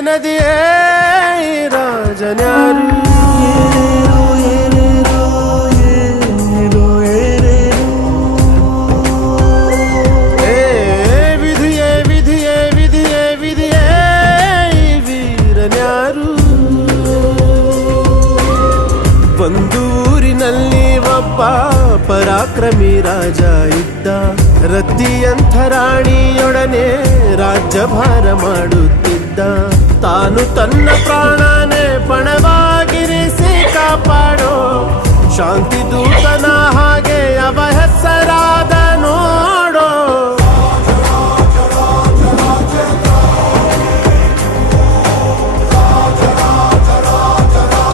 ನದಿಯೇ ರಾಜನ್ಯಾರು. ವಿಧಿಯೇ ವಿಧಿಯೇ ವಿಧಿಯೇ ವಿಧಿಯೇ ವೀರನ್ಯಾರು. ಒಂದು ಊರಿನಲ್ಲಿ ಒಬ್ಬ ಪರಾಕ್ರಮಿ ರಾಜ ಇದ್ದ. ರತಿಯಂಥ ರಾಣಿಯೊಡನೆ ರಾಜ್ಯಭಾರ ಮಾಡುತ್ತಿದ್ದ. ತಾನು ತನ್ನ ಪ್ರಾಣನೇ ಪಣವಾಗಿರಿಸಿ ಕಾಪಾಡೋ ಶಾಂತಿ ದೂತನ ಹಾಗೆ ಅವ ಹೆಸರಾದ